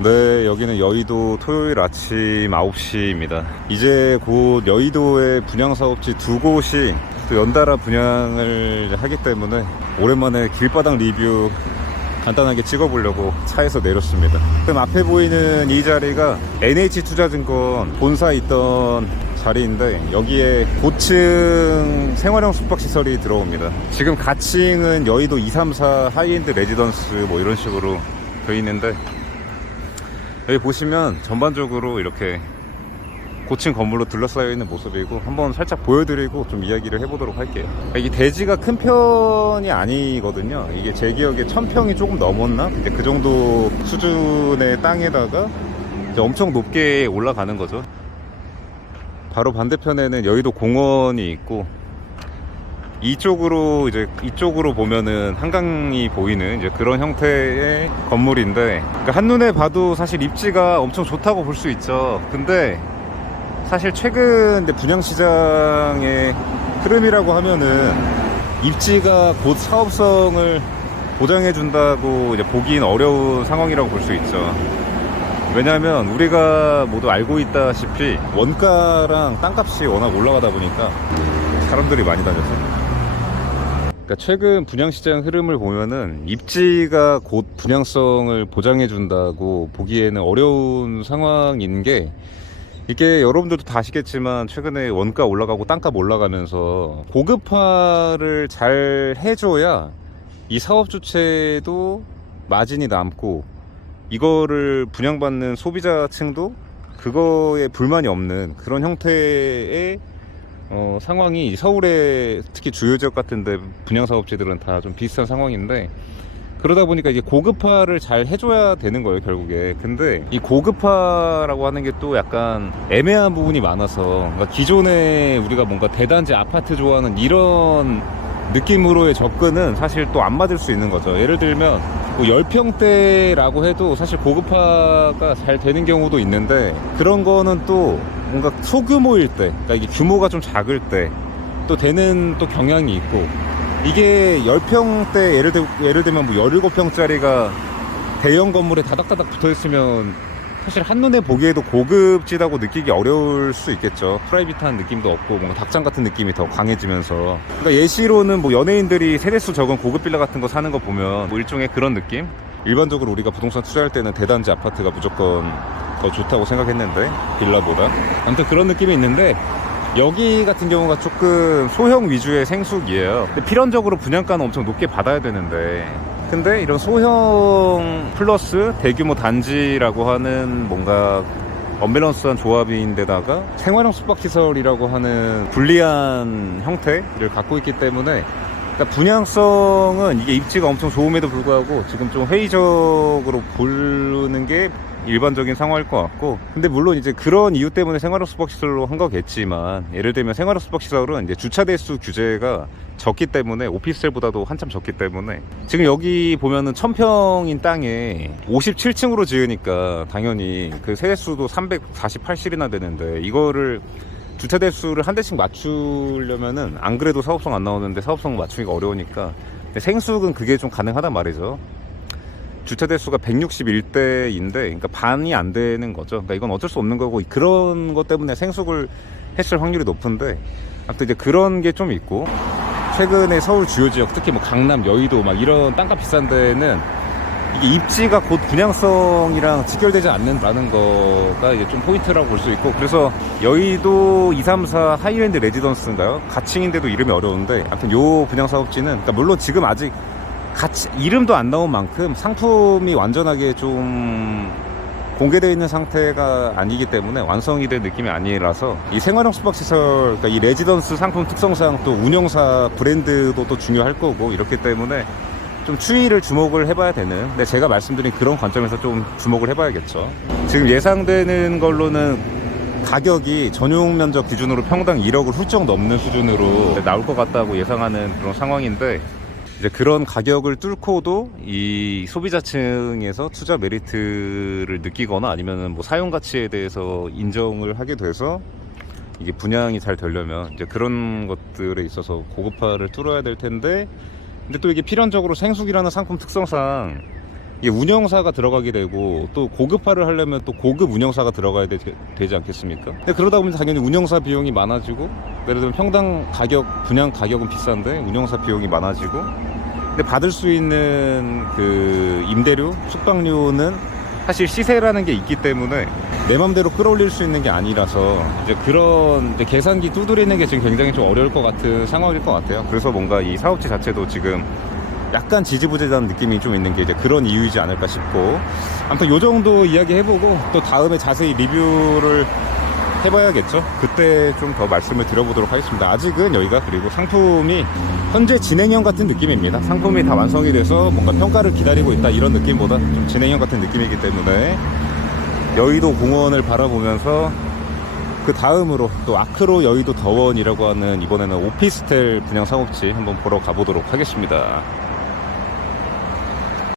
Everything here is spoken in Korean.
네, 여기는 여의도 토요일 아침 9시입니다. 이제 곧 여의도의 분양사업지 두 곳이 또 연달아 분양을 하기 때문에 오랜만에 길바닥 리뷰 간단하게 찍어보려고 차에서 내렸습니다. 지금 앞에 보이는 이 자리가 NH투자증권 본사 있던 자리인데 여기에 고층 생활형 숙박시설이 들어옵니다. 지금 가칭은 여의도 234 하이엔드 레지던스 뭐 이런 식으로 되어 있는데 여기 보시면 전반적으로 이렇게 고층 건물로 둘러싸여 있는 모습이고 한번 살짝 보여드리고 좀 이야기를 해보도록 할게요. 이게 대지가 큰 편이 아니거든요. 이게 제 기억에 1000평이 조금 넘었나? 이제 그 정도 수준의 땅에다가 이제 엄청 높게 올라가는 거죠. 바로 반대편에는 여의도 공원이 있고 이쪽으로 보면은 한강이 보이는 이제 그런 형태의 건물인데, 그러니까 한눈에 봐도 사실 입지가 엄청 좋다고 볼 수 있죠. 근데 사실 최근 분양시장의 흐름이라고 하면은 입지가 곧 사업성을 보장해준다고 이제 보기는 어려운 상황이라고 볼 수 있죠. 왜냐하면 우리가 모두 알고 있다시피 원가랑 땅값이 워낙 올라가다 보니까 사람들이 많이 다녔어요. 그러니까 최근 분양시장 흐름을 보면은 입지가 곧 분양성을 보장해준다고 보기에는 어려운 상황인 게, 이게 여러분들도 다 아시겠지만 최근에 원가 올라가고 땅값 올라가면서 고급화를 잘 해줘야 이 사업 주체도 마진이 남고 이거를 분양받는 소비자층도 그거에 불만이 없는 그런 형태의 상황이 서울의 특히 주요 지역 같은데 분양사업지들은 다 좀 비슷한 상황인데, 그러다 보니까 이게 고급화를 잘 해줘야 되는 거예요 결국에. 근데 이 고급화라고 하는 게 또 약간 애매한 부분이 많아서, 그러니까 기존에 우리가 뭔가 대단지 아파트 좋아하는 이런 느낌으로의 접근은 사실 또 안 맞을 수 있는 거죠. 예를 들면 뭐 10평대라고 해도 사실 고급화가 잘 되는 경우도 있는데, 그런 거는 또 뭔가 소규모일 때, 그러니까 이게 규모가 좀 작을 때 또 되는 또 경향이 있고, 이게 10평대 예를 들면 뭐 17평짜리가 대형 건물에 다닥다닥 붙어 있으면 사실 한눈에 보기에도 고급지다고 느끼기 어려울 수 있겠죠. 프라이빗한 느낌도 없고 뭔가 닭장 같은 느낌이 더 강해지면서, 그러니까 예시로는 뭐 연예인들이 세대수 적은 고급 빌라 같은 거 사는 거 보면 뭐 일종의 그런 느낌? 일반적으로 우리가 부동산 투자할 때는 대단지 아파트가 무조건 더 좋다고 생각했는데 빌라보다, 아무튼 그런 느낌이 있는데, 여기 같은 경우가 조금 소형 위주의 생숙이에요. 근데 필연적으로 분양가는 엄청 높게 받아야 되는데, 근데 이런 소형 플러스 대규모 단지라고 하는 뭔가 언밸런스한 조합인데다가 생활형 숙박시설이라고 하는 불리한 형태를 갖고 있기 때문에, 그러니까 분양성은 이게 입지가 엄청 좋음에도 불구하고 지금 좀 회의적으로 보는 게 일반적인 상황일 것 같고, 근데 물론 이제 그런 이유 때문에 생활형 숙박시설로 한 거겠지만, 예를 들면 생활형 숙박시설은 이제 주차 대수 규제가 적기 때문에, 오피스텔보다도 한참 적기 때문에, 지금 여기 보면은 1000평인 땅에 57층으로 지으니까 당연히 그 세대수도 348실이나 되는데, 이거를 주차 대수를 한 대씩 맞추려면은 안 그래도 사업성 안 나오는데 사업성 맞추기가 어려우니까 생숙은 그게 좀 가능하단 말이죠. 주차 대수가 161대인데 그러니까 반이 안 되는 거죠. 그러니까 이건 어쩔 수 없는 거고, 그런 것 때문에 생숙을 했을 확률이 높은데, 아무튼 이제 그런 게 좀 있고, 최근에 서울 주요 지역 특히 뭐 강남, 여의도 막 이런 땅값 비싼 데는 이게 입지가 곧 분양성이랑 직결되지 않는다는 거가 이제 좀 포인트라고 볼 수 있고, 그래서 여의도 234 하이엔드 레지던스인가요? 가칭인데도 이름이 어려운데, 아무튼 요 분양사업지는, 그러니까 물론 지금 아직 이름도 안 나온 만큼 상품이 완전하게 좀 공개되어 있는 상태가 아니기 때문에 완성이 된 느낌이 아니라서, 이 생활형 숙박시설, 그러니까 이 레지던스 상품 특성상 또 운영사 브랜드도 또 중요할 거고 이렇기 때문에 좀 추이를 주목을 해봐야 되는, 근데 제가 말씀드린 그런 관점에서 좀 주목을 해봐야겠죠. 지금 예상되는 걸로는 가격이 전용 면적 기준으로 평당 1억을 훌쩍 넘는 수준으로 나올 것 같다고 예상하는 그런 상황인데, 이제 그런 가격을 뚫고도 이 소비자층에서 투자 메리트를 느끼거나 아니면은 뭐 사용 가치에 대해서 인정을 하게 돼서 이게 분양이 잘 되려면 이제 그런 것들에 있어서 고급화를 뚫어야 될 텐데, 근데 또 이게 필연적으로 생숙이라는 상품 특성상 이게 운영사가 들어가게 되고 또 고급화를 하려면 또 고급 운영사가 들어가야 되지 않겠습니까? 근데 그러다 보면 당연히 운영사 비용이 많아지고, 예를 들면 평당 가격, 분양 가격은 비싼데 운영사 비용이 많아지고, 근데 받을 수 있는 그 임대료, 숙박료는 사실 시세라는 게 있기 때문에 내 맘대로 끌어올릴 수 있는 게 아니라서 이제 그런 이제 계산기 두드리는 게 지금 굉장히 좀 어려울 것 같은 상황일 것 같아요. 그래서 뭔가 이 사업지 자체도 지금 약간 지지부진한 느낌이 좀 있는 게 이제 그런 이유이지 않을까 싶고, 아무튼 요 정도 이야기 해보고 또 다음에 자세히 리뷰를 해봐야겠죠. 그때 좀 더 말씀을 드려보도록 하겠습니다. 아직은 여기가, 그리고 상품이 현재 진행형 같은 느낌입니다. 상품이 다 완성이 돼서 뭔가 평가를 기다리고 있다 이런 느낌보다 좀 진행형 같은 느낌이기 때문에 여의도 공원을 바라보면서 그 다음으로 또 아크로 여의도 더원이라고 하는 이번에는 오피스텔 분양 사업지 한번 보러 가보도록 하겠습니다.